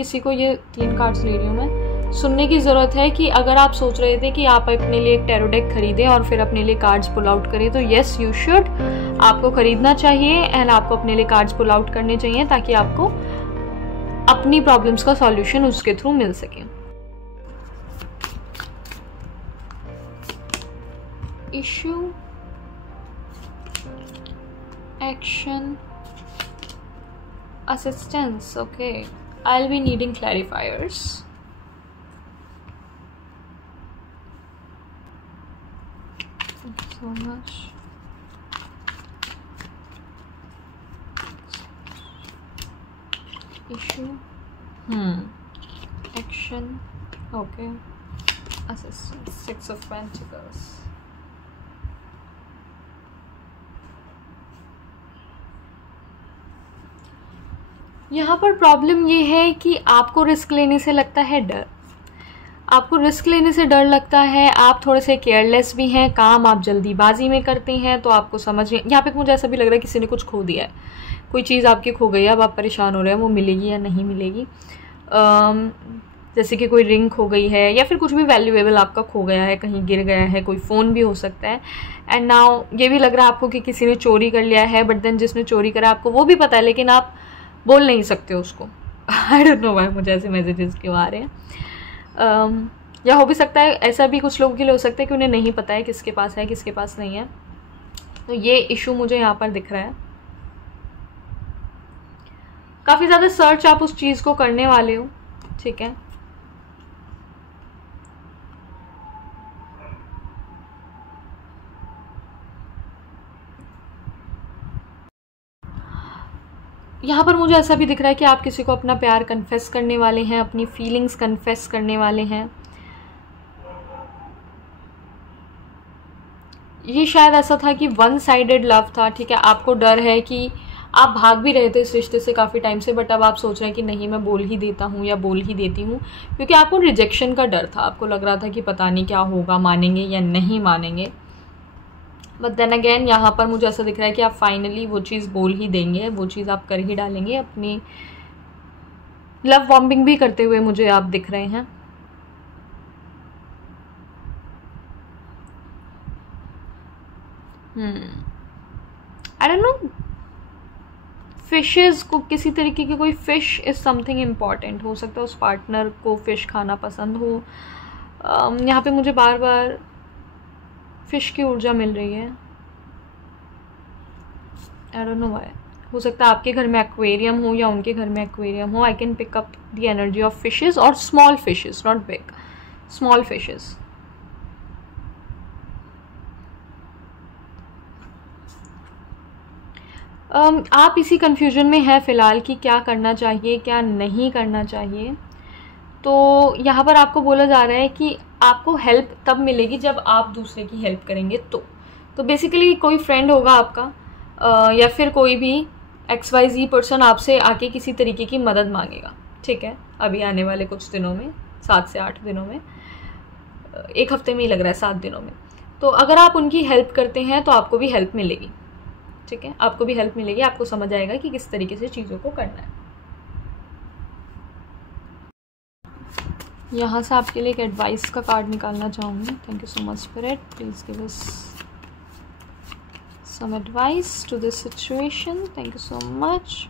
किसी को ये 3 कार्ड्स ले रही हूँ मैं, सुनने की ज़रूरत है कि अगर आप सोच रहे थे कि आप अपने लिए एक टैरो डेक खरीदें और फिर अपने लिए कार्ड्स पुल आउट करें, तो येस यू शुड, आपको खरीदना चाहिए एंड आपको अपने लिए कार्ड्स पुल आउट करने चाहिए ताकि आपको अपनी प्रॉब्लम्स का सॉल्यूशन उसके थ्रू मिल सके। Issue, action, assistance. Okay, I'll be needing clarifiers. Thank you so much. Issue, action, okay, assistance, 6 of Pentacles. यहाँ पर प्रॉब्लम ये है कि आपको रिस्क लेने से लगता है डर, आपको रिस्क लेने से डर लगता है, आप थोड़े से केयरलेस भी हैं, काम आप जल्दीबाजी में करते हैं, तो आपको समझ यहाँ पे मुझे ऐसा भी लग रहा है किसी ने कुछ खो दिया है, कोई चीज़ आपकी खो गई है, अब आप परेशान हो रहे हैं वो मिलेगी या नहीं मिलेगी। जैसे कि कोई रिंग खो गई है या फिर कुछ भी वैल्यूएबल आपका खो गया है, कहीं गिर गया है, कोई फ़ोन भी हो सकता है। एंड नाउ ये भी लग रहा है आपको कि किसी ने चोरी कर लिया है, बट देन जिसने चोरी करा आपको वो भी पता है लेकिन आप बोल नहीं सकते उसको। आई डोंट नो व्हाई मुझे ऐसे मैसेजेस क्यों आ रहे हैं। या हो भी सकता है ऐसा भी कुछ लोगों के लिए हो सकता है कि उन्हें नहीं पता है किसके पास है किसके पास नहीं है। तो ये इशू मुझे यहाँ पर दिख रहा है। काफ़ी ज़्यादा सर्च आप उस चीज़ को करने वाले हो, ठीक है। यहाँ पर मुझे ऐसा भी दिख रहा है कि आप किसी को अपना प्यार कन्फेस करने वाले हैं, अपनी फीलिंग्स कन्फेस करने वाले हैं। ये शायद ऐसा था कि वन साइडेड लव था, ठीक है। आपको डर है कि आप भाग भी रहे थे इस रिश्ते से काफ़ी टाइम से, बट अब आप सोच रहे हैं कि नहीं मैं बोल ही देता हूँ या बोल ही देती हूँ, क्योंकि आपको रिजेक्शन का डर था। आपको लग रहा था कि पता नहीं क्या होगा, मानेंगे या नहीं मानेंगे। बट देन अगेन यहाँ पर मुझे ऐसा दिख रहा है कि आप फाइनली वो चीज़ बोल ही देंगे, वो चीज़ आप कर ही डालेंगे। अपनी लव बॉम्बिंग भी करते हुए मुझे आप दिख रहे हैं। आई डोंट नो, फिशेस को किसी तरीके की कोई फिश इज़ समथिंग इम्पॉर्टेंट। हो सकता है उस पार्टनर को फ़िश खाना पसंद हो। यहाँ पे मुझे बार बार फिश की ऊर्जा मिल रही है। I don't know why. हो सकता है आपके घर में एक्वेरियम हो या उनके घर में एक्वेरियम हो। I can pick up the energy of fishes और small fishes, not big, small fishes. आप इसी कन्फ्यूजन में है फ़िलहाल कि क्या करना चाहिए क्या नहीं करना चाहिए। तो यहाँ पर आपको बोला जा रहा है कि आपको हेल्प तब मिलेगी जब आप दूसरे की हेल्प करेंगे। तो बेसिकली कोई फ्रेंड होगा आपका या फिर कोई भी XYZ पर्सन आपसे आके किसी तरीके की मदद मांगेगा, ठीक है। अभी आने वाले कुछ दिनों में, 7 से 8 दिनों में, 1 हफ्ते में ही लग रहा है, 7 दिनों में। तो अगर आप उनकी हेल्प करते हैं तो आपको भी हेल्प मिलेगी, ठीक है। आपको भी हेल्प मिलेगी, आपको समझ आएगा कि किस तरीके से चीज़ों को करना है। यहाँ से आपके लिए एक एडवाइस का कार्ड निकालना चाहूँगी। Thank you so much spirit, please give us some advice to this situation. Thank you so much.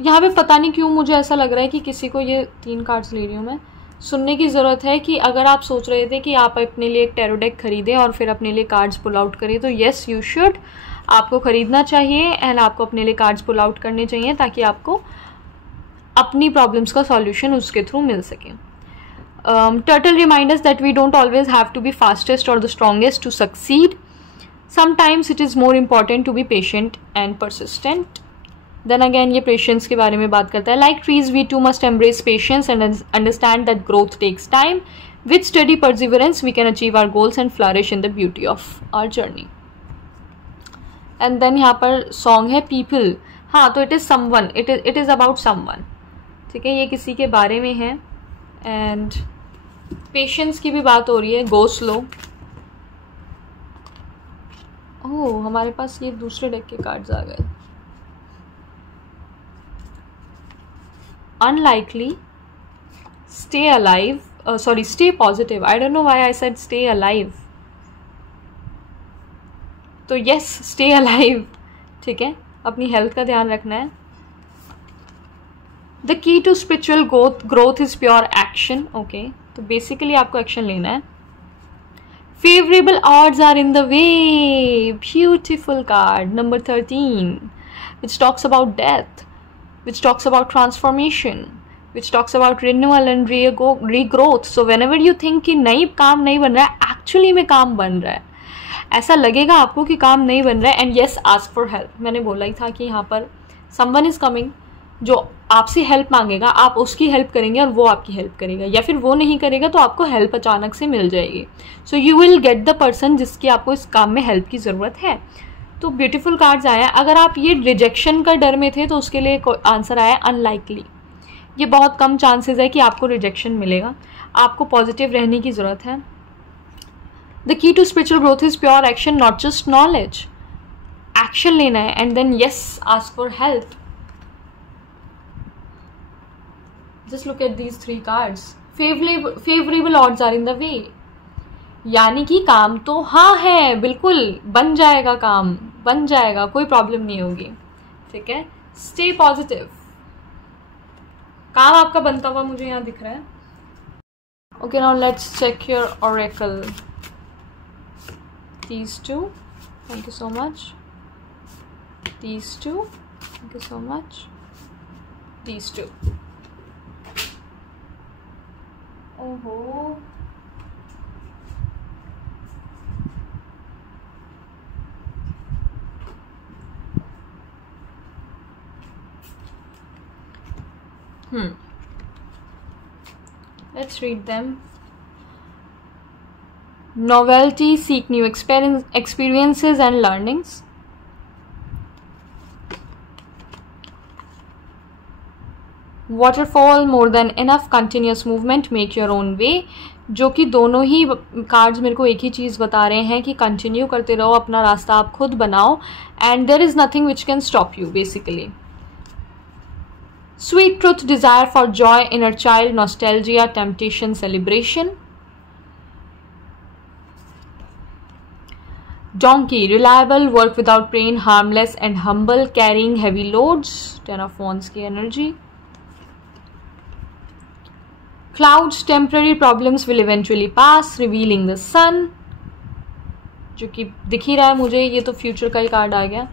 यहाँ पे पता नहीं क्यों मुझे ऐसा लग रहा है कि किसी को ये 3 कार्ड्स ले रही हूँ मैं, सुनने की ज़रूरत है कि अगर आप सोच रहे थे कि आप अपने लिए एक टैरो डेक खरीदें और फिर अपने लिए कार्ड्स पुल आउट करें, तो येस यू शुड, आपको खरीदना चाहिए एंड आपको अपने लिए कार्ड्स पुल आउट करने चाहिए ताकि आपको अपनी प्रॉब्लम्स का सॉल्यूशन उसके थ्रू मिल सके। Turtle reminds us that we don't always have to be fastest or the strongest to succeed. Sometimes it is more important to be patient and persistent. Then again ये patience के बारे में बात करता है। Like trees, we too must embrace patience and understand that growth takes time. With steady perseverance, we can achieve our goals and flourish in the beauty of our journey. And then यहाँ पर song है People. हाँ, तो it is someone. It is about someone. ठीक है, ये किसी के बारे में है। एंड पेशेंस की भी बात हो रही है। Go slow. ओह, हमारे पास ये दूसरे डेक के कार्ड्स आ गए। Unlikely, stay alive, sorry, stay positive. I don't know why I said stay alive. तो yes, stay alive, ठीक है, अपनी हेल्थ का ध्यान रखना है. The key to spiritual growth is pure action. Okay, तो बेसिकली आपको एक्शन लेना है. Favourable odds are in the way. Beautiful card number 13, which talks about death, which talks about transformation, which talks about renewal and regrowth. So whenever you think कि नहीं, काम नहीं बन रहा है, एक्चुअली में काम बन रहा है. ऐसा लगेगा आपको कि काम नहीं बन रहा है, and yes, ask for help. मैंने बोला ही था कि यहाँ पर समवन इज कमिंग जो आपसे हेल्प मांगेगा, आप उसकी हेल्प करेंगे और वो आपकी हेल्प करेगा, या फिर वो नहीं करेगा तो आपको हेल्प अचानक से मिल जाएगी. So you will get the person जिसकी आपको इस काम में हेल्प की ज़रूरत है. तो ब्यूटीफुल कार्ड्स आए हैं. अगर आप ये रिजेक्शन का डर में थे तो उसके लिए आंसर आया अनलाइकली. ये बहुत कम चांसेस है कि आपको रिजेक्शन मिलेगा. आपको पॉजिटिव रहने की ज़रूरत है. The key to spiritual growth is pure action, not just knowledge. Action लेना है and then yes, ask for help. Just look at these 3 cards. Favorable odds are in the way. यानी कि काम तो हाँ है, बिल्कुल बन जाएगा, काम बन जाएगा, कोई प्रॉब्लम नहीं होगी. ठीक है, स्टे पॉजिटिव. काम आपका बनता हुआ मुझे यहाँ दिख रहा है. Okay, now let's check your oracle. These 2, thank you so much. These 2, thank you so much. These 2. ओहो, let's read them. Novelty, seek new experiences and learnings. Waterfall, more than enough, continuous movement, make your own way. जो कि दोनों ही cards मेरे को एक ही चीज़ बता रहे हैं कि कंटिन्यू करते रहो, अपना रास्ता आप खुद बनाओ, and there is nothing which can stop you basically. Sweet truth, desire for joy, inner child, nostalgia, temptation, celebration. Donkey, reliable, work without pain, harmless and humble, carrying heavy loads. 10 of Wands की energy. Clouds, temporary problems will eventually pass, revealing the sun. जो कि दिख ही रहा है मुझे, ये तो future का ही कार्ड आ गया.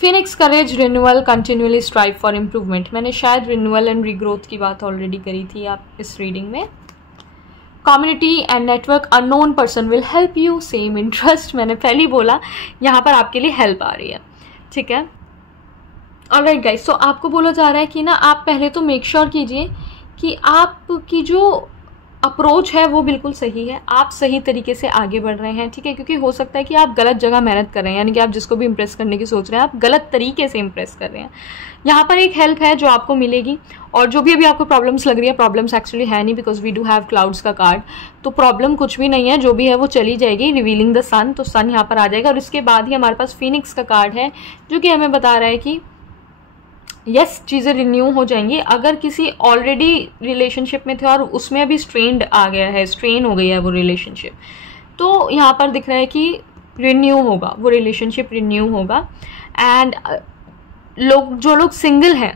Phoenix, courage, renewal, continually strive for improvement. मैंने शायद renewal and regrowth की बात ऑलरेडी करी थी आप इस रीडिंग में. Community and network, unknown person will help you, same interest. मैंने पहले ही बोला यहाँ पर आपके लिए हेल्प आ रही है. ठीक है, ऑलराइट गाइस. सो आपको बोला जा रहा है कि ना, आप पहले तो मेक श्योर कीजिए कि आपकी जो अप्रोच है वो बिल्कुल सही है, आप सही तरीके से आगे बढ़ रहे हैं. ठीक है, क्योंकि हो सकता है कि आप गलत जगह मेहनत कर रहे हैं, यानी कि आप जिसको भी इम्प्रेस करने की सोच रहे हैं आप गलत तरीके से इम्प्रेस कर रहे हैं. यहाँ पर एक हेल्प है जो आपको मिलेगी, और जो भी अभी आपको प्रॉब्लम्स लग रही है, प्रॉब्लम्स एक्चुअली है नहीं, because we do have clouds का कार्ड. तो प्रॉब्लम कुछ भी नहीं है, जो भी है वो चली जाएगी. रिवीलिंग द सन, तो सन यहाँ पर आ जाएगा. और इसके बाद ही हमारे पास फिनिक्स का कार्ड है जो कि हमें बता रहा है कि यस, चीज़ें रिन्यू हो जाएंगी. अगर किसी ऑलरेडी रिलेशनशिप में थे और उसमें अभी स्ट्रेन्ड आ गया है, स्ट्रेन हो गई है वो रिलेशनशिप, तो यहाँ पर दिख रहा है कि रिन्यू होगा, वो रिलेशनशिप रिन्यू होगा. एंड जो लोग सिंगल हैं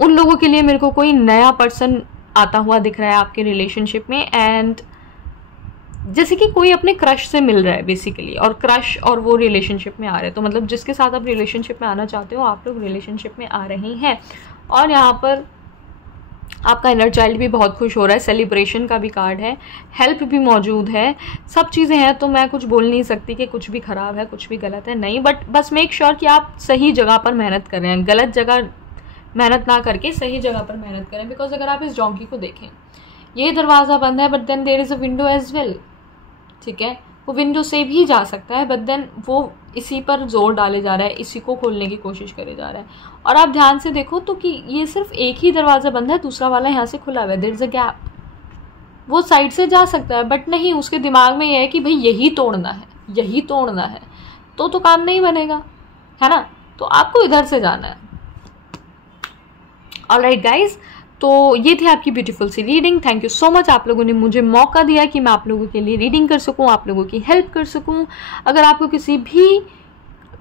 उन लोगों के लिए मेरे को कोई नया पर्सन आता हुआ दिख रहा है आपके रिलेशनशिप में. एंड जैसे कि कोई अपने क्रश से मिल रहा है बेसिकली, और क्रश और वो रिलेशनशिप में आ रहे हैं. तो मतलब जिसके साथ आप रिलेशनशिप में आना चाहते हो, आप लोग रिलेशनशिप में आ रहे हैं. और यहाँ पर आपका इनर चाइल्ड भी बहुत खुश हो रहा है. सेलिब्रेशन का भी कार्ड है, हेल्प भी मौजूद है, सब चीज़ें हैं. तो मैं कुछ बोल नहीं सकती कि कुछ भी ख़राब है, कुछ भी गलत है, नहीं. बट बस मेक श्योर कि आप सही जगह पर मेहनत कर रहे हैं, गलत जगह मेहनत ना करके सही जगह पर मेहनत करें. बिकॉज अगर आप इस डोंकी को देखें, ये दरवाज़ा बंद है, but then there is a window as well. ठीक है, वो विंडो से भी जा सकता है, बट देन वो इसी पर जोर डाले जा रहा है, इसी को खोलने की कोशिश करे जा रहा है. और आप ध्यान से देखो तो कि ये सिर्फ एक ही दरवाज़ा बंद है, दूसरा वाला यहाँ से खुला हुआ है. There is a gap. वो साइड से जा सकता है, बट नहीं, उसके दिमाग में ये है कि भाई यही तोड़ना है, यही तोड़ना है. तो काम नहीं बनेगा, है ना. तो आपको इधर से जाना है. ऑलराइट गाइज, तो ये थी आपकी ब्यूटीफुल सी reading. Thank you so much, आप लोगों ने मुझे मौका दिया कि मैं आप लोगों के लिए रीडिंग कर सकूं, आप लोगों की हेल्प कर सकूं। अगर आपको किसी भी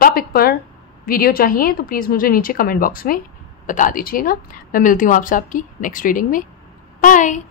टॉपिक पर वीडियो चाहिए तो प्लीज़ मुझे नीचे कमेंट बॉक्स में बता दीजिएगा। मैं मिलती हूँ आपसे आपकी नेक्स्ट रीडिंग में। बाय।